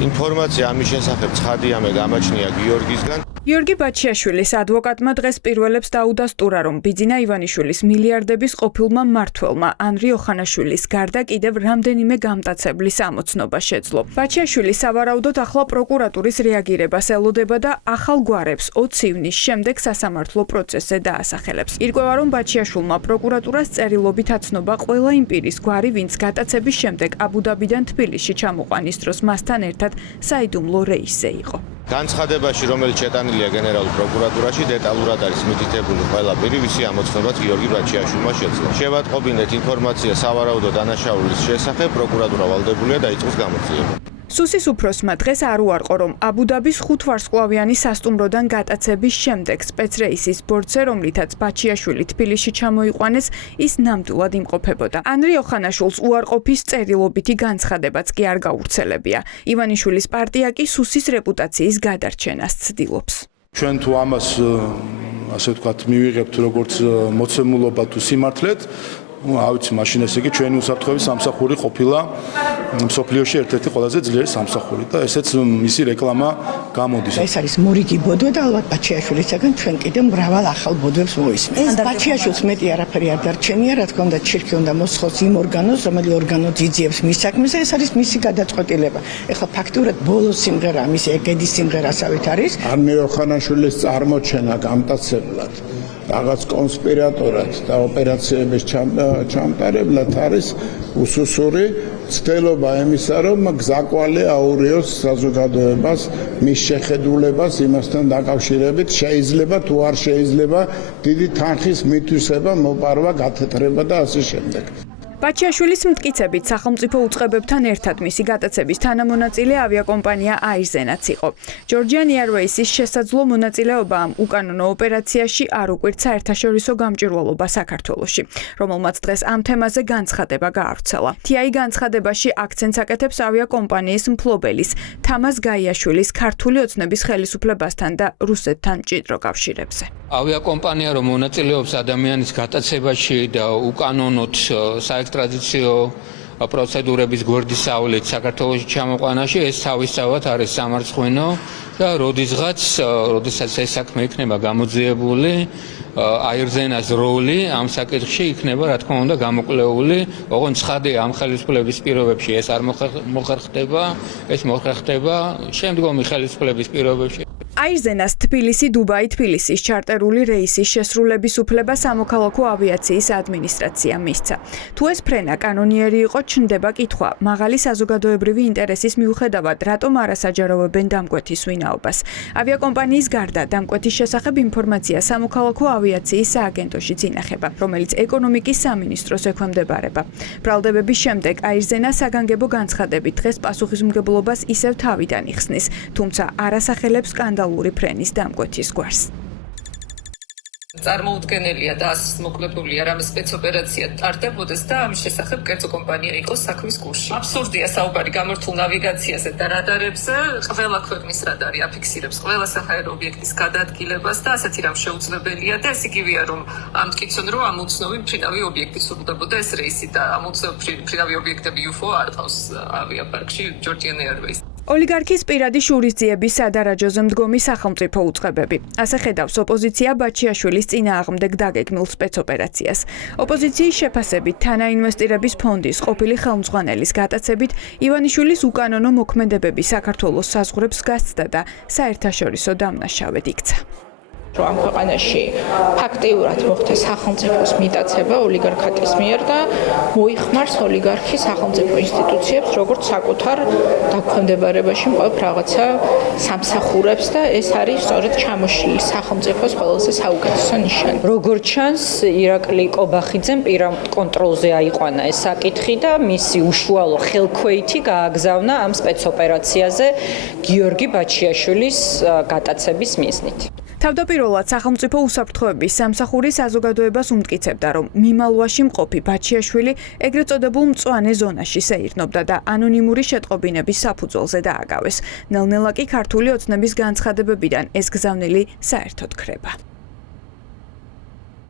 ინფორმაცია ამის შესახებ ცხადია მე გამაჩნია გიორგისგან. გიორგი ბაჩიაშვილის ადვოკატმა დღეს პირველებს დაუდასტურა, რომ ბიძინა ივანიშვილის მილიარდების ყოფილმა მმართველმა ანრი ოხანაშვილის გარდა კიდევ რამდენიმე გამტაცებლის ამოცნობა შეძლო. ბაჩიაშვილი სავარაუდოდ ახლა პროკურატურის რეაგირებას ელოდება და ახალ გვარებს 20 ივნის შემდეგ სასამართლო პროცესზე დაასახელებს. ირკვევა, რომ ბაჩიაშვილმა პროკურატურას წერილობით აცნობა ყველა იმ პირის გვარი, ვინც გატაცების შემდეგ აბუ-დაბიდან თბილისში ჩამოყვანის დროს მასთან ერთად საიდუმლო რეისზე იყო. განცხადებაში, რომელიც შეტანილია გენერალურ პროკურატურაში, დეტალურად არის მითითებული ყველა პირი, ვისი ამოცნობაც გიორგი ბაჩიაშვილმა შეძლო. შევატყობინეთ ინფორმაცია სავარაუდო დანაშაულის შესახებ, პროკურატურა ვალდებულია დაიწყოს გამოძიება. სუსის უფროსმა დღეს არ უარყო, რომ აბუ-დაბის 5 ვარსკვლავიანი სასტუმროდან გატაცების შემდეგ სპეცრეისის ბორცე, რომლითაც ბაჩიაშვილი თბილისში ჩამოიყვანეს, ის ნამდვილად იმყოფებოდა. ანრი ოხანაშვილს უარყოფის წერილობითი განცხადებაც კი არ გაურცელებია. ივანიშვილის პარტია კი სუსის რეპუტაციის გადარჩენას ცდილობს. ჩვენ თუ ამას ასე ვთქვათ მივიღებთ როგორც მოცემულობა თუ სიმართლეთ, ავიცი მაშინ ესე იგი ჩვენი უსაფრთხოების სამსახური ყოფილა მსოფლიოში ერთ-ერთი ყველაზე ძლიერი სამსახური და ესეც მისი რეკლამა გამოდის. ეს არის მორიგი ბოდვა და ალბათ ბაჩიაშვილისაგან ჩვენ კიდევ მრავალ ახალ ბოდვებს მოვისმენთ. ეს ბაჩიაშვილს მეტი არაფერი არ დარჩენია, რა თქმა უნდა, ჩირქი უნდა მოსხოს იმ ორგანოს, რომელიც ორგანო ძიძიებს მის საქმეს და ეს არის მისი გადაწყვეტილება. ეხლა ფაქტურად ბოლო სიმღერა, მისი ეგედის სიმღერასავით არის. ანრი ოხანაშვილის წარმოჩენა გამტაცებლად რაღაც კონსპირატორად და ოპერაციების ჩამტარებლად არის უსუსური ცდილობა იმისა, რომ გზაკვალი აურიოს საზოგადოებას მის შეხედულებას იმასთან დაკავშირებით შეიძლება თუ არ შეიძლება დიდი თანხის მითვისება, მოპარვა, გათეთრება და ასე შემდეგ. ბაჩიაშვილის მტკიცებით სახელმწიფო უწყებებთან ერთად მისი გატაცების თანამონაწილე ავიაკომპანია აირზენაც იყო. ჯორჯიან ეარვეისის შესაძლო მონაწილეობა ამ უკანონო ოპერაციაში არ უკვირთ საერთაშორისო გამჭვირვალობა საქართველოში, რომელმაც დღეს ამ თემაზე განცხადება გაავრცელა. TI განცხადებაში აქცენტს აკეთებს ავიაკომპანიის მფლობელის თამაზ გაიაშვილის ქართული ოცნების ხელისუფლებასთან და რუსეთთან მჭიდრო კავშირებზე. ავიაკომპანია რომ მონაწილეობს ადამიანის გატაცებაში და უკანონოდ საექსტრადიციო პროცედურების გვერდისავლით საქართველოში ჩამოყვანაში, ეს თავისთავად არის სამარცხვინო და როდესაც ეს საქმე იქნება გამოძიებული, აირზენას როლი ამ საკითხში იქნება, რა თქმა უნდა, გამოკვლეული, ოღონდ ცხადია ამ ხელისუფლების პირობებში ეს არ მოხერხდება, ეს მოხერხდება შემდგომი ხელისუფლების პირობებში. აირზენას თბილისი-დუბაი-თბილისის ჩარტერული რეისის შესრულების უფლება სამოქალაქო ავიაციის ადმინისტრაციამ მისცა. თუ ეს ფრენა კანონიერი იყო, ჩნდება კითხვა, მაღალი საზოგადოებრივი ინტერესის მიუხედავად, რატომ არასაჯაროვებენ დამკვეთის ვინაობას. ავიაკომპანიის გარდა დამკვეთის შესახებ ინფორმაცია სამოქალაქო ავიაციის სააგენტოშიც ინახება, რომელიც ეკონომიკის სამინისტროს ექვემდებარება. ბრალდებების შემდეგ აირზენა საგანგებო განცხადებით დღეს პასუხისმგებლობას ისევ თავიდან იხსნის, თუმცა არასახელებს სკანდალური ფრენის დამკვეთის გვარს. წარმოუდგენელია და მოკლებულია რამე სპეცოპერაცია ტარდებოდეს და ამ შესახებ კერძო კომპანია იყოს საქმის გულში. აბსურდია საუბარი გამართულ ნავიგაციაზე და რადარებზე. ყველა ქვეყნის რადარი აფიქსირებს ყველა საჰაერო ობიექტის გადაადგილებას და ასეთი რამ შეუძლებელია და ეს იგივეა რომ ამტკიცონ რომ ამ უცნობი მფრინავი ობიექტი სრულდებოდა ეს რეისი და ამ უცნობი მფრინავი ობიექტები UFO არ ყავს ავიაპარკში ჯორჯიან ეარვეის. ოლიგარქის პირადი შურისძიების სადარაჯოზე მდგომი სახელმწიფო უწყებები. ასე ხედავს ოპოზიცია ბაჩიაშვილის წინააღმდეგ დაგეგმილ სპეცოპერაციას. ოპოზიციის შეფასებით თანაინვესტირების ფონდის ყოფილი ხელმძღვანელის გატაცებით ივანიშვილის უკანონო მოქმედებები საქართველოს საზღვრებს გასცდა და საერთაშორისო დამნაშავედ იქცა. რომ ამ ქვეყანაში ფაქტიურად მოხდა სახელმწიფოს მიტაცება ოლიგარქატის მიერ და მოიხმარს ოლიგარქი სახელმწიფო ინსტიტუციებს როგორც საკუთარ დაქვემდებარებაში მყოფ რაღაცა სამსახურებს და ეს არის სწორედ ჩამოშლილი სახელმწიფოს ყველაზე საუკეთესო ნიშანი. როგორც ჩანს, ირაკლი კობახიძემ პირამ კონტროლზე აიყვანა ეს საკითხი და მისი უშუალო ხელქვეითი გააგზავნა ამ სპეცოპერაციაზე გიორგი ბაჩიაშვილის გატაცების მიზნით. თავდაპირველად სახელმწიფო უსაფრთხოების სამსახური საზოგადოებას უმტკიცებდა, რომ მიმალვაში მყოფი ბაჩიაშვილი ეგრეთ წოდებულ მწვანე ზონაში სეირნობდა და ანონიმური შეტყობინების საფუძველზე დააგავეს. ნელ-ნელა კი ქართული ოცნების განცხადებებიდან ეს გზავნილი საერთოდ ქრება.